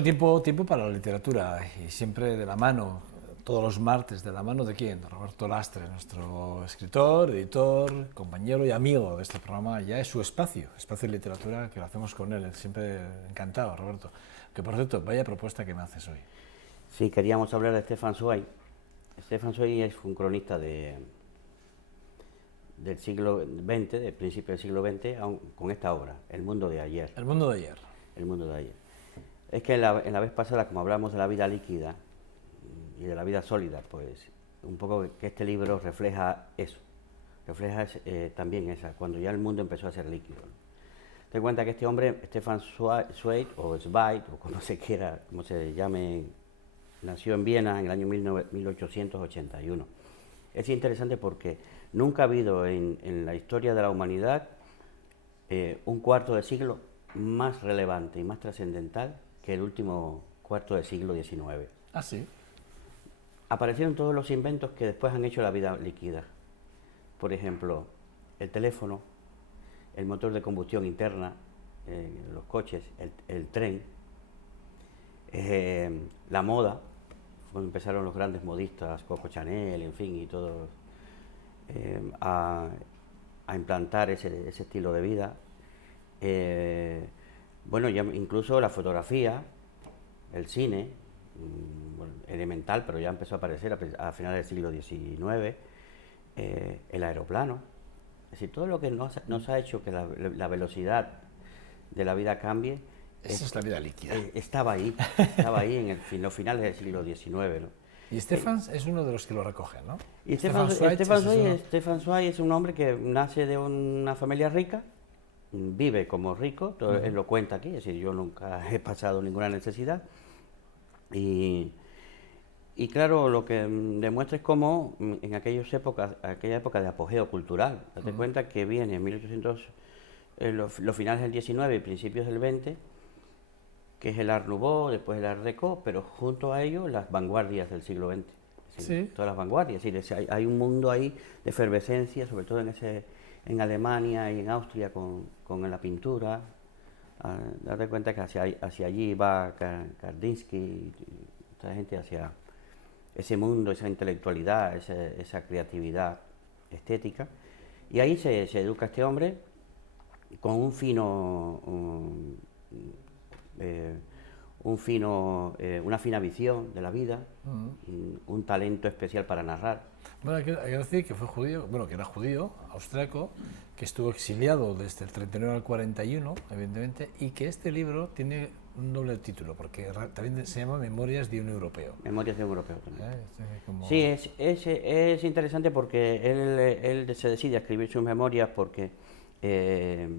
Bueno, tiempo para la literatura y siempre de la mano, todos los martes, de la mano de quién, de Roberto Lastre, nuestro escritor, editor, compañero y amigo de este programa. Ya es su espacio de literatura, que lo hacemos con él. Siempre encantado, Roberto. Que por cierto, vaya propuesta que me haces hoy. Sí, queríamos hablar de Stefan Zweig. Stefan Zweig es un cronista del siglo XX, del principio del siglo XX, con esta obra, El mundo de ayer. El mundo de ayer. El mundo de ayer. Es que en la vez pasada, como hablamos de la vida líquida y de la vida sólida, pues un poco que este libro refleja eso, refleja también esa, cuando ya el mundo empezó a ser líquido. Te das cuenta que este hombre, Stefan Zweig, o Zweig, o como se quiera, como se llame, nació en Viena en el año 1881. Es interesante porque nunca ha habido en la historia de la humanidad un cuarto de siglo más relevante y más trascendental que el último cuarto del siglo XIX. Ah, sí. Aparecieron todos los inventos que después han hecho la vida líquida. Por ejemplo, el teléfono, el motor de combustión interna, los coches, el tren, la moda, cuando empezaron los grandes modistas, Coco Chanel, en fin, y todos a implantar ese estilo de vida. Bueno, ya incluso la fotografía, el cine, bueno, elemental, pero ya empezó a aparecer a finales del siglo XIX, el aeroplano. Es decir, todo lo que nos ha hecho que la velocidad de la vida cambie. Esa es la vida líquida. Estaba ahí en los finales del siglo XIX, ¿no? Y Stefan es uno de los que lo recoge, ¿no? Y Stefan Zweig es un hombre que nace de una familia rica, vive como rico, él lo cuenta aquí, es decir, yo nunca he pasado ninguna necesidad. Y claro, lo que demuestra es cómo en aquella época de apogeo cultural, date cuenta que viene en 1800, los finales del 19 y principios del 20, que es el Art Nouveau, después el Art Deco, pero junto a ello las vanguardias del siglo XX. Es decir, sí. todas las vanguardias. Es decir, hay un mundo ahí de efervescencia, sobre todo en Alemania y en Austria con la pintura. Date cuenta que hacia allí va Kandinsky y toda la gente hacia ese mundo, esa intelectualidad, esa creatividad estética. Y ahí se educa este hombre con una fina visión de la vida, un talento especial para narrar. Bueno, hay que decir que fue judío, bueno, que era judío, austriaco, que estuvo exiliado desde el 39 al 41, evidentemente, y que este libro tiene un doble título, porque también se llama Memorias de un europeo. Memorias de un europeo también. Como... Sí, es interesante porque él se decide a escribir sus memorias porque es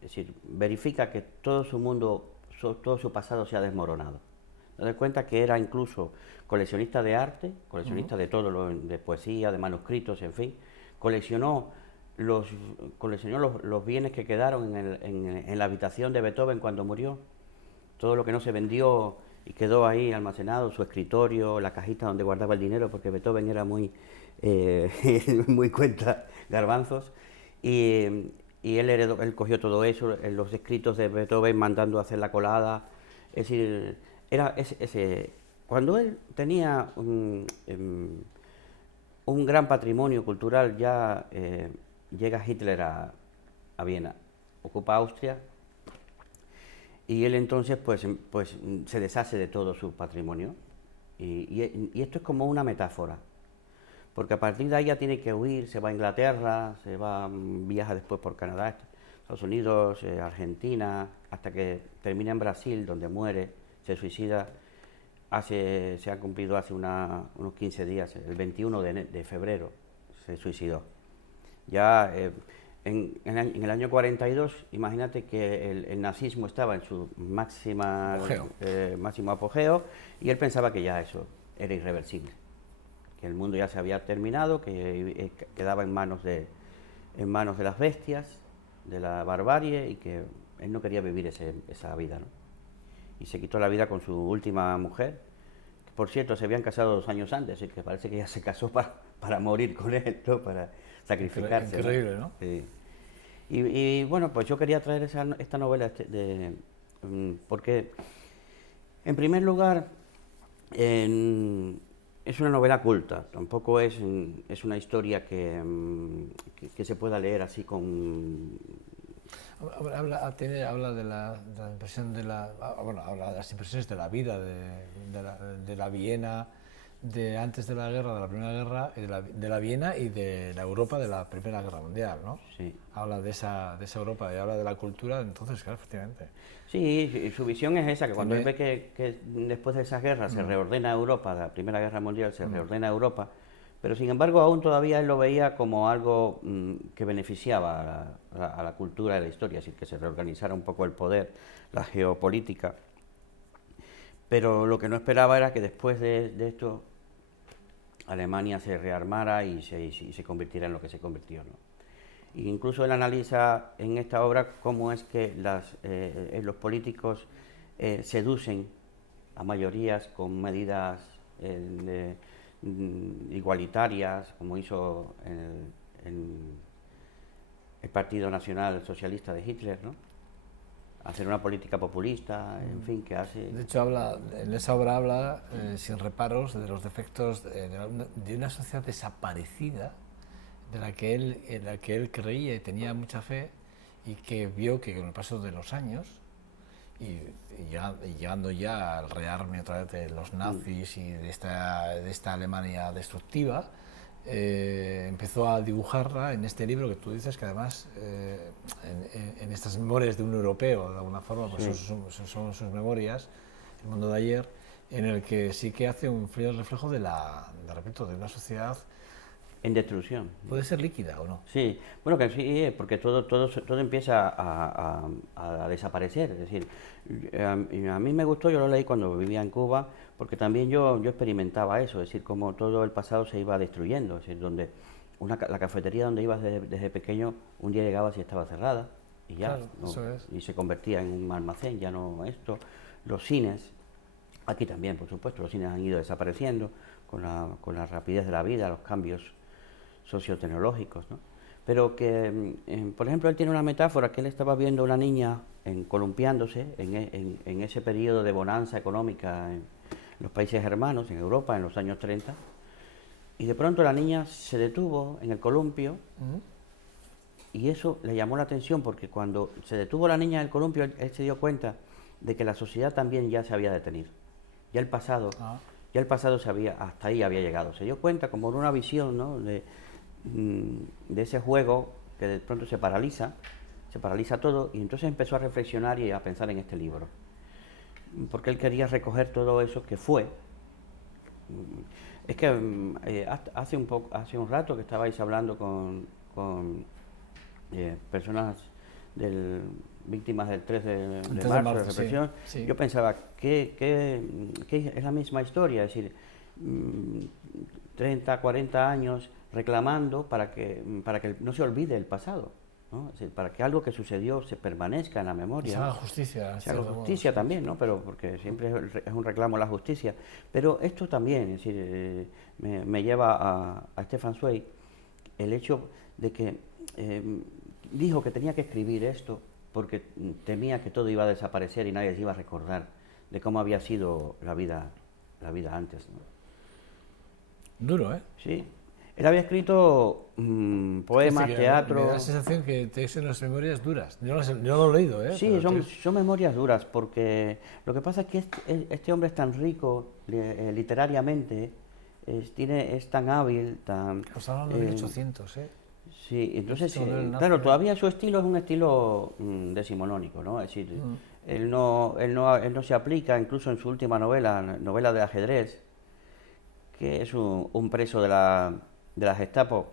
decir, verifica que todo su mundo, todo su pasado se ha desmoronado. Te das cuenta que era incluso coleccionista de arte, coleccionista de todo, de poesía, de manuscritos, en fin. Coleccionó los bienes que quedaron en la habitación de Beethoven cuando murió. Todo lo que no se vendió y quedó ahí almacenado, su escritorio, la cajita donde guardaba el dinero, porque Beethoven era muy cuenta garbanzos. Y él cogió todo eso, los escritos de Beethoven mandando a hacer la colada. Es decir, cuando él tenía un gran patrimonio cultural, ya llega Hitler a Viena, ocupa Austria, y él entonces pues se deshace de todo su patrimonio. Y esto es como una metáfora, porque a partir de ahí ya tiene que huir, se va a Inglaterra, viaja después por Canadá, Estados Unidos, Argentina, hasta que termina en Brasil, donde muere, se suicida. Se ha cumplido hace unos 15 días, el 21 de febrero se suicidó. Ya en el año 42, imagínate que el nazismo estaba en su máximo apogeo, y él pensaba que ya eso era irreversible, que el mundo ya se había terminado, que quedaba en manos de las bestias, de la barbarie, y que él no quería vivir esa vida, ¿no? Y se quitó la vida con su última mujer, que por cierto se habían casado 2 años antes, y que parece que ella se casó para morir con él, ¿no? Para sacrificarse. Increíble, ¿no? Sí. Y bueno, pues yo quería traer esta novela de porque, en primer lugar, es una novela culta, tampoco es una historia que se pueda leer así con... Habla de la impresión bueno, habla de las impresiones de la vida, de la Viena de antes de la guerra, de la Primera Guerra, de la Viena y de la Europa de la Primera Guerra Mundial, ¿no? Sí. Habla de esa Europa y habla de la cultura, entonces, claro, efectivamente. Sí, su visión es esa, que cuando él ve que después de esas guerras se reordena Europa, la Primera Guerra Mundial se reordena Europa, pero sin embargo aún todavía él lo veía como algo que beneficiaba a la cultura y a la historia, es decir, que se reorganizara un poco el poder, la geopolítica. Pero lo que no esperaba era que después de esto Alemania se rearmara y se convirtiera en lo que se convirtió, ¿no? E incluso él analiza en esta obra cómo es que los políticos seducen a mayorías con medidas igualitarias, como hizo el Partido Nacional Socialista de Hitler, ¿no? Hacer una política populista, en fin, que hace... De hecho, en esa obra habla, sin reparos, de los defectos de una sociedad desaparecida, en la que él creía y tenía mucha fe, y que vio que con el paso de los años, y llegando ya al rearme otra vez de los nazis y de esta Alemania destructiva, empezó a dibujarla en este libro que tú dices, que además en estas memorias de un europeo, de alguna forma, pues son sus memorias, el mundo de ayer, en el que sí que hace un frío reflejo repito, de una sociedad en destrucción. ¿Puede ser líquida o no? Sí, bueno, que sí, porque todo empieza a desaparecer. Es decir, a mí me gustó, yo lo leí cuando vivía en Cuba, porque también yo experimentaba eso, es decir, como todo el pasado se iba destruyendo. Es decir, donde la cafetería donde ibas desde pequeño, un día llegabas y estaba cerrada, y ya, claro, no, eso es. y se convertía en un almacén, ya no esto. Los cines, aquí también, por supuesto, los cines han ido desapareciendo con la rapidez de la vida, los cambios sociotecnológicos, ¿no? Pero que, por ejemplo, él tiene una metáfora que él estaba viendo a una niña columpiándose en ese periodo de bonanza económica en los países hermanos, en Europa, en los años 30, y de pronto la niña se detuvo en el columpio, y eso le llamó la atención, porque cuando se detuvo la niña en el columpio, él se dio cuenta de que la sociedad también ya se había detenido, ya el pasado hasta ahí había llegado, se dio cuenta como en una visión, ¿no?, de ese juego que de pronto se paraliza todo, y entonces empezó a reflexionar y a pensar en este libro, porque él quería recoger todo eso que fue. Es que hace un rato que estabais hablando con personas víctimas del 3 de marzo, de represión, sí. Yo pensaba que es la misma historia, es decir, 30, 40 años reclamando para que no se olvide el pasado, ¿no? Es decir, para que algo que sucedió se permanezca en la memoria. Se haga justicia. Se haga justicia también, ¿no? Pero porque siempre es un reclamo la justicia. Pero esto también, es decir, me lleva a Stefan Zweig el hecho de que dijo que tenía que escribir esto porque temía que todo iba a desaparecer y nadie se iba a recordar de cómo había sido la vida antes, ¿no? Duro, ¿eh? Sí. Él había escrito poemas, teatro... Me da la sensación que te dicen las memorias duras. Yo no lo he leído, ¿eh? Sí, son memorias duras, porque lo que pasa es que este hombre es tan rico literariamente, es tan hábil, tan... Estamos hablando de 1800, ¿eh? Sí, entonces, claro, todavía su estilo es un estilo decimonónico, ¿no? Es decir, él no se aplica, incluso en su última novela de ajedrez, que es un preso de la Gestapo,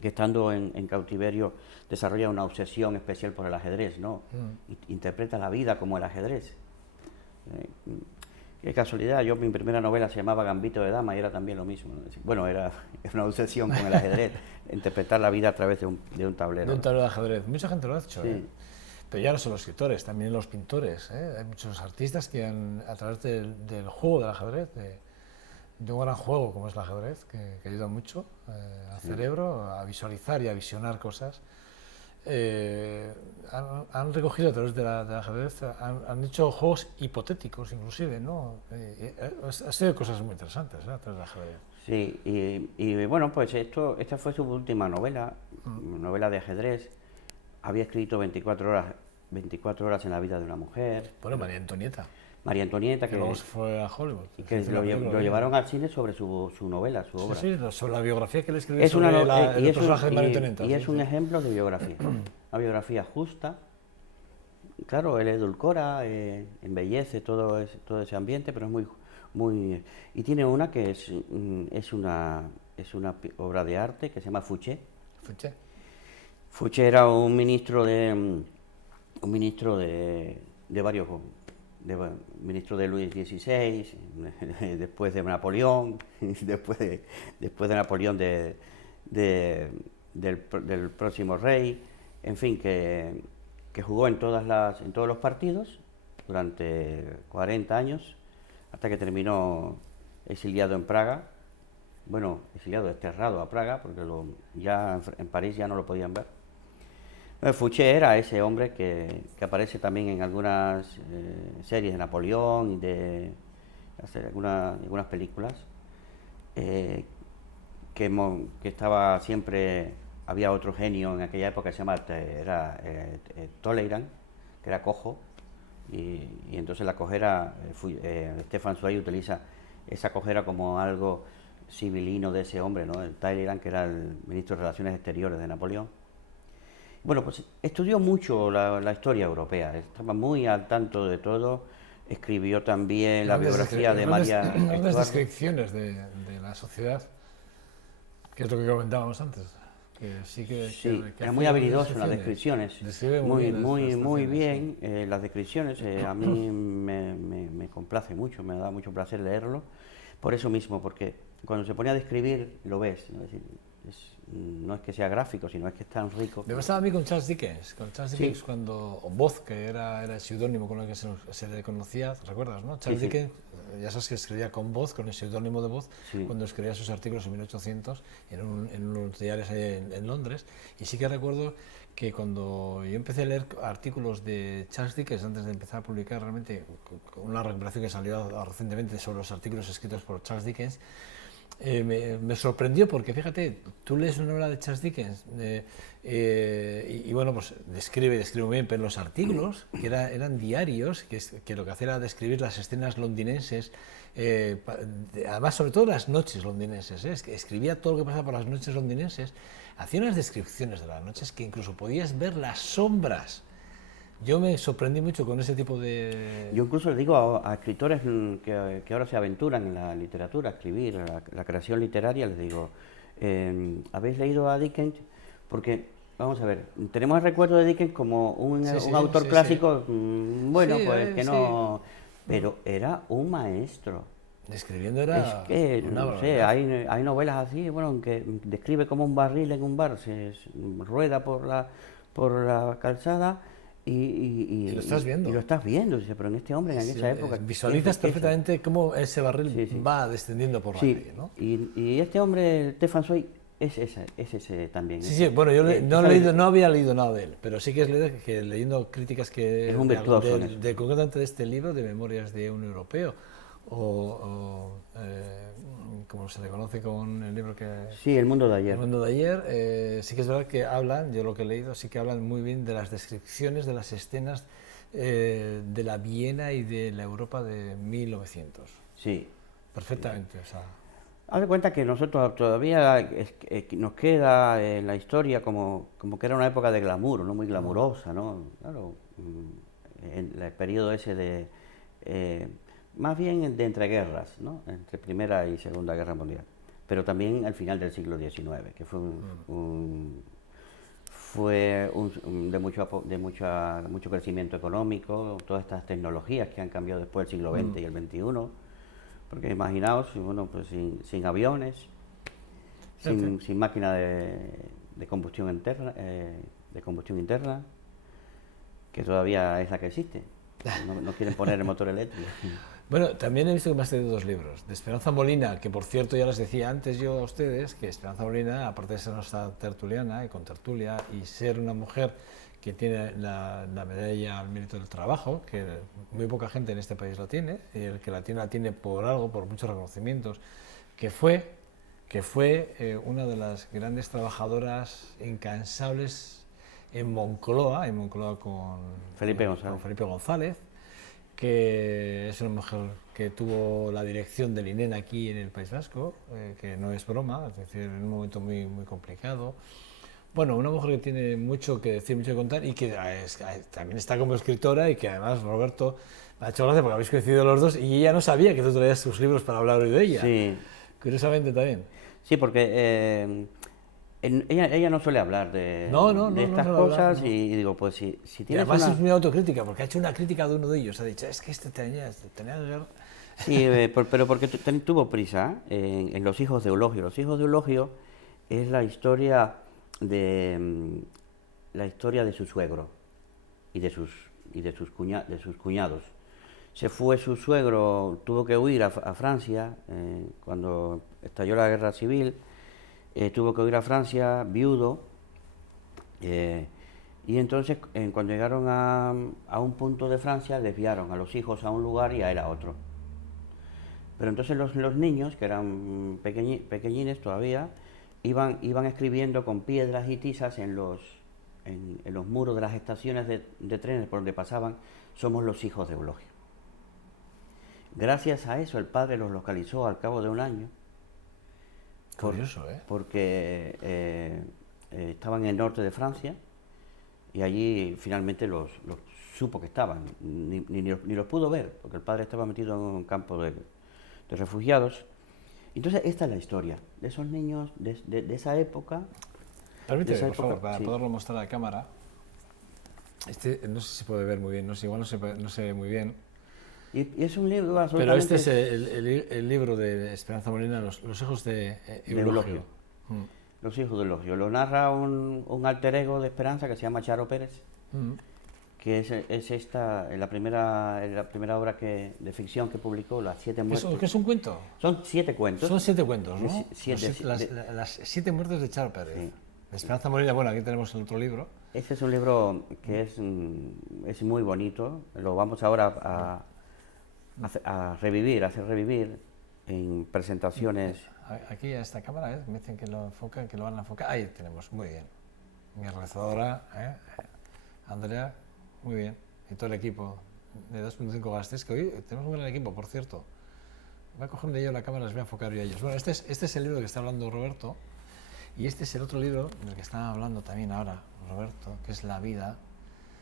que estando en cautiverio desarrolla una obsesión especial por el ajedrez, ¿no? Interpreta la vida como el ajedrez. Qué casualidad, mi primera novela se llamaba Gambito de Dama y era también lo mismo, ¿no? Bueno, era una obsesión con el ajedrez, interpretar la vida a través de un tablero. De un tablero de ajedrez. Mucha gente lo ha hecho, sí. ¿eh? Pero ya no son los escritores, también los pintores, ¿eh? Hay muchos artistas que a través del juego del ajedrez, de un gran juego como es el ajedrez, que ayuda mucho al cerebro a visualizar y a visionar cosas, han recogido a través del ajedrez, han hecho juegos hipotéticos inclusive, ¿no? Ha sido cosas muy interesantes, a través del ajedrez. Sí, y bueno, pues esta fue su última novela, novela de ajedrez. Había escrito 24 horas en la vida de una mujer. Bueno, María Antonieta. María Antonieta, que luego se fue a Hollywood. Y que lo llevaron al cine sobre su novela, su obra. Sí, sobre la biografía que le escribió sobre el personaje de María Antonieta. Y es un ejemplo de biografía. Una biografía justa. Claro, él edulcora, embellece todo ese ambiente, pero es muy... Y tiene una que es una obra de arte que se llama Fouché. Fouché era un ministro de varios... ministro de Luis XVI, después de Napoleón, después de Napoleón del próximo rey, en fin, que jugó en todos los partidos durante 40 años, hasta que terminó exiliado en Praga. Bueno, exiliado, desterrado a Praga, porque ya en París ya no lo podían ver. Fouché era ese hombre que aparece también en algunas series de Napoleón y de algunas películas, que estaba siempre. Había otro genio en aquella época que se llama Talleyrand, que era cojo, y entonces la cojera, Stefan Zweig utiliza esa cojera como algo civilino de ese hombre, ¿no? El Talleyrand, que era el ministro de Relaciones Exteriores de Napoleón. Bueno, pues estudió mucho la historia europea, estaba muy al tanto de todo, escribió también la biografía de María Estuardo. Las descripciones de la sociedad, que es lo que comentábamos antes. Era muy habilidoso en las descripciones, muy bien las descripciones, a mí me complace mucho, me da mucho placer leerlo, por eso mismo, porque cuando se pone a describir lo ves, ¿no? Es decir, no es que sea gráfico, sino es que es tan rico. Me pasaba a mí con Charles Dickens, sí. Cuando Boz, que era el seudónimo con el que se le conocía, ¿te recuerdas, no? Charles Dickens, ya sabes que escribía con Boz, con el seudónimo de Boz, cuando escribía sus artículos en 1800 en unos diarios en Londres, y sí que recuerdo que cuando yo empecé a leer artículos de Charles Dickens antes de empezar a publicar realmente una recuperación que salió recientemente sobre los artículos escritos por Charles Dickens, me sorprendió porque fíjate, tú lees una novela de Charles Dickens y bueno, pues describe muy bien, pero los artículos que eran diarios, que lo que hacía era describir las escenas londinenses, además sobre todo las noches londinenses, escribía todo lo que pasaba por las noches londinenses, hacía unas descripciones de las noches que incluso podías ver las sombras. Yo me sorprendí mucho con ese tipo de... Yo incluso le digo a escritores que ahora se aventuran en la literatura, a escribir, la creación literaria, les digo, ¿habéis leído a Dickens? Porque, vamos a ver, tenemos el recuerdo de Dickens como un autor clásico, bueno, pues que no... Pero era un maestro. Escribiendo era... Es que, no sé, hay novelas así, bueno, que describe como un barril en un bar, se rueda por la calzada... Y lo estás viendo. Y lo estás viendo, pero en este hombre, en esa época... Visualizas perfectamente cómo ese barril va descendiendo por la calle, ¿no? Y este hombre, Stefan Zweig, es ese también. Bueno, yo no había leído nada de él, pero sí que es leído que leyendo críticas que... Es un virtuoso. Concretamente de este libro, de Memorias de un Europeo, como se le conoce con el libro que... Sí, El mundo de ayer. El mundo de ayer, sí que es verdad que hablan, yo lo que he leído, sí que hablan muy bien de las descripciones de las escenas de la Viena y de la Europa de 1900. Sí. Perfectamente, o sea... Haz de cuenta que nosotros todavía nos queda en la historia como que era una época de glamour, ¿no? Muy glamurosa, ¿no? Claro, en el periodo ese de... más bien de entreguerras, ¿no? Entre Primera y Segunda Guerra Mundial, pero también al final del siglo XIX, que fue de mucho crecimiento económico, todas estas tecnologías que han cambiado después del siglo XX y el XXI, porque imaginaos, bueno, pues sin aviones, sin máquina de combustión interna, que todavía es la que existe. No quieren poner el motor eléctrico. Bueno, también he visto que me has traído dos libros. De Esperanza Molina, que por cierto ya les decía antes yo a ustedes, que Esperanza Molina, aparte de ser nuestra tertuliana y con tertulia, y ser una mujer que tiene la medalla al mérito del trabajo, que muy poca gente en este país la tiene, y el que la tiene por algo, por muchos reconocimientos, que fue una de las grandes trabajadoras incansables en Moncloa con Felipe González, que es una mujer que tuvo la dirección del INEN aquí en el País Vasco, que no es broma, es decir, en un momento muy, muy complicado. Bueno, una mujer que tiene mucho que decir, mucho que contar y que también está como escritora y que además, Roberto, me ha hecho gracia porque habéis coincidido los dos y ella no sabía que tú traías tus libros para hablar hoy de ella. Sí. Curiosamente también. Sí, porque ella no suele hablar de estas no cosas hablar, no. y digo, pues si Y tienes además una... es muy autocrítica porque ha hecho una crítica de uno de ellos. Ha dicho, es que tenía que ver. Sí, pero porque tuvo prisa en Los hijos de Eulogio. Los hijos de Eulogio es la historia de su suegro y de sus cuñados. Se fue su suegro, tuvo que huir a Francia cuando estalló la guerra civil, tuvo que huir a Francia, viudo, y entonces cuando llegaron a un punto de Francia desviaron a los hijos a un lugar y a él a otro. Pero entonces los niños, que eran pequeñines todavía, iban escribiendo con piedras y tizas en los muros de las estaciones de trenes por donde pasaban: somos los hijos de Eulogio. Gracias a eso el padre los localizó al cabo de un año. Curioso, Porque estaban en el norte de Francia y allí finalmente los supo que estaban, ni los pudo ver, porque el padre estaba metido en un campo de refugiados. Entonces esta es la historia de esos niños de esa época. Permíteme, por favor, para poderlo mostrar a la cámara. No sé si se puede ver muy bien, igual no se ve muy bien. Y es un libro absolutamente... Pero este es el libro de Esperanza Molina, Los hijos de Eulogio. Los hijos de Eulogio. Lo narra un alter ego de Esperanza que se llama Charo Pérez, que es esta, la primera obra de ficción que publicó, Las siete muertes. ¿Qué es un cuento? Son 7 cuentos. Son 7 cuentos, ¿no? Las las 7 muertes de Charo Pérez. Sí. De Esperanza Molina, bueno, aquí tenemos el otro libro. Este es un libro que es muy bonito. Lo vamos ahora a hacer revivir en presentaciones. Aquí a esta cámara, me dicen que lo enfocan, que lo van a enfocar. Ahí tenemos, muy bien. Mi realizadora, Andrea, muy bien. Y todo el equipo de 2.5 Gastes, que hoy tenemos un gran equipo, por cierto. Voy a coger de ellos la cámara, les voy a enfocar yo a ellos. Bueno, este es el libro que está hablando Roberto, y este es el otro libro del que está hablando también ahora Roberto, que es La vida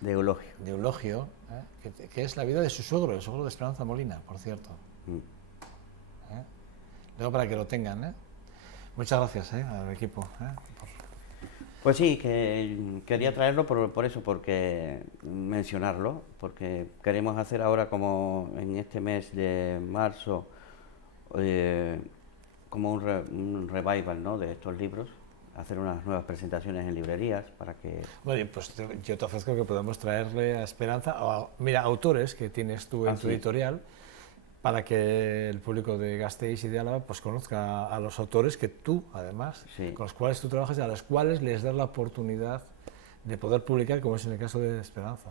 de Eulogio. De Eulogio, que es la vida de su suegro, el suegro de Esperanza Molina, por cierto. Luego para que lo tengan. Muchas gracias al equipo. Pues sí, que quería traerlo por eso, porque mencionarlo, porque queremos hacer ahora, como en este mes de marzo, como un revival, ¿no?, de estos libros, hacer unas nuevas presentaciones en librerías para que... Bueno, pues yo te ofrezco que podamos traerle a Esperanza, mira, autores que tienes tú en tu editorial, para que el público de Gasteiz y de Álava pues conozca a los autores que tú, además, con los cuales tú trabajas y a los cuales les das la oportunidad de poder publicar, como es en el caso de Esperanza.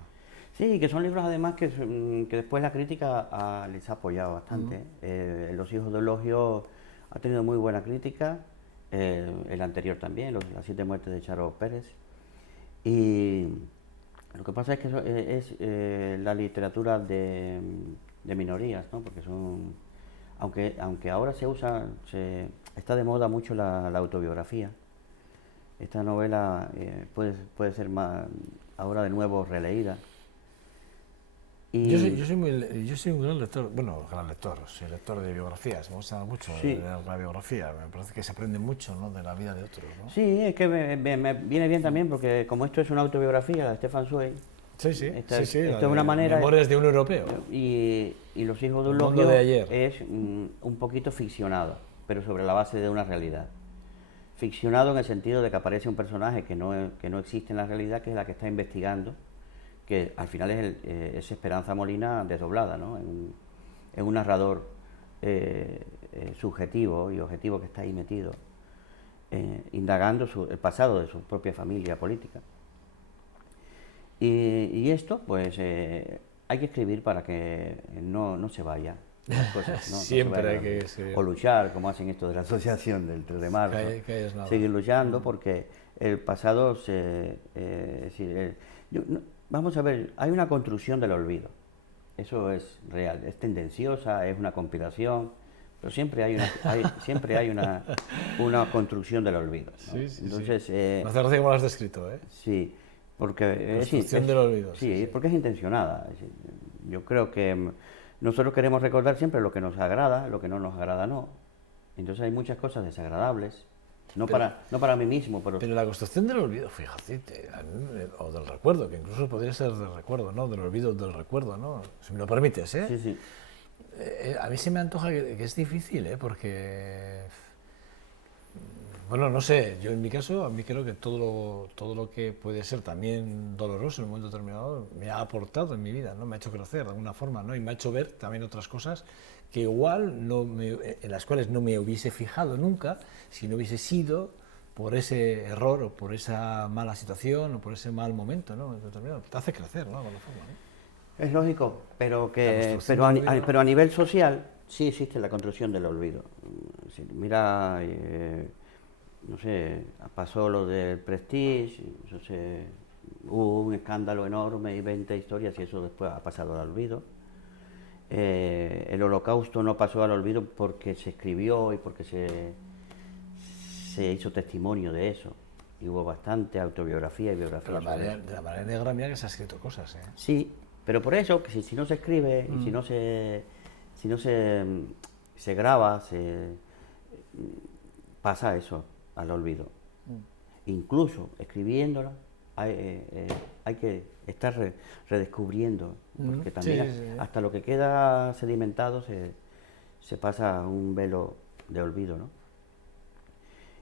Sí, que son libros además que después la crítica les ha apoyado bastante. Los hijos de Eulogio ha tenido muy buena crítica, el anterior también, Las siete muertes de Charo Pérez. Y lo que pasa es que es la literatura de minorías, ¿no? Porque aunque ahora está de moda mucho la autobiografía. Esta novela puede ser ahora de nuevo releída. Y yo soy un gran lector, soy lector de biografías, me gusta mucho la biografía, me parece que se aprende mucho, ¿no?, de la vida de otros, ¿no? Sí, es que me viene bien también, porque como esto es una autobiografía de Stefan Zweig, esto es una manera... Memorias de un europeo. Y Los hijos de Eulogio es un poquito ficcionado, pero sobre la base de una realidad. Ficcionado en el sentido de que aparece un personaje que no existe en la realidad, que es la que está investigando, que al final es Esperanza Molina desdoblada, ¿no?, es un narrador subjetivo y objetivo que está ahí metido, indagando el pasado de su propia familia política. Y esto, pues, hay que escribir para que no se vaya las cosas, ¿no? Siempre no hay que escribir. O luchar, como hacen esto de la asociación del 3 de marzo. Que es nada. Seguir luchando porque el pasado vamos a ver, hay una construcción del olvido. Eso es real, es tendenciosa, es una conspiración, pero siempre hay una construcción del olvido, ¿no? Sí, sí, entonces, sí. No hace gracia como lo has descrito, ¿eh? Sí, porque construcción del olvido. Sí, porque es intencionada. Yo creo que nosotros queremos recordar siempre lo que nos agrada, lo que no nos agrada no. Entonces hay muchas cosas desagradables. No para mí mismo, pero la construcción del olvido, fíjate, o del recuerdo, que incluso podría ser del recuerdo, ¿no? Del olvido del recuerdo, ¿no? Si me lo permites, ¿eh? Sí, sí. A mí se me antoja que es difícil, ¿eh? Porque, bueno, no sé, yo en mi caso, a mí creo que todo lo que puede ser también doloroso en un momento determinado me ha aportado en mi vida, ¿no? Me ha hecho crecer de alguna forma, ¿no? Y me ha hecho ver también otras cosas que igual en las cuales no me hubiese fijado nunca si no hubiese sido por ese error o por esa mala situación o por ese mal momento, ¿no? Te hace crecer, ¿no? De alguna forma, ¿no? Es lógico, pero a nivel social sí existe la construcción del olvido. Mira, no sé, pasó lo del Prestige, hubo un escándalo enorme y 20 historias y eso después ha pasado al olvido. El Holocausto no pasó al olvido porque se escribió y porque se hizo testimonio de eso. Y hubo bastante autobiografía y biografía. De la manera negra, mira que se ha escrito cosas, ¿eh? Sí, pero por eso, que si no se escribe y si no se graba, pasa eso al olvido. Incluso escribiéndola hay que estar redescubriendo, porque también hasta lo que queda sedimentado se pasa un velo de olvido, ¿no?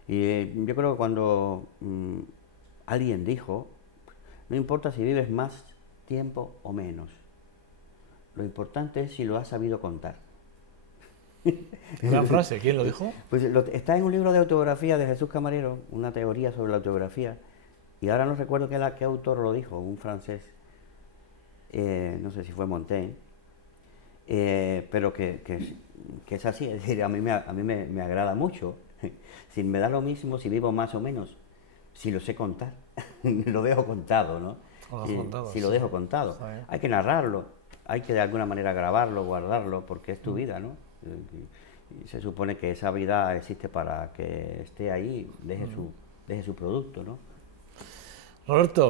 Y yo creo que cuando alguien dijo, no importa si vives más tiempo o menos, lo importante es si lo has sabido contar. Gran frase, ¿quién lo dijo? Pues está en un libro de autobiografía de Jesús Camarero, una teoría sobre la autobiografía, y ahora no recuerdo qué autor lo dijo, un francés, no sé si fue Montaigne, pero que es así, es decir, a mí me agrada mucho. Si me da lo mismo si vivo más o menos, si lo sé contar, lo dejo contado, ¿no? Si lo dejo contado. Hay que narrarlo, hay que de alguna manera grabarlo, guardarlo, porque es tu vida, ¿no? Y se supone que esa vida existe para que esté ahí, deje su producto, ¿no? Roberto,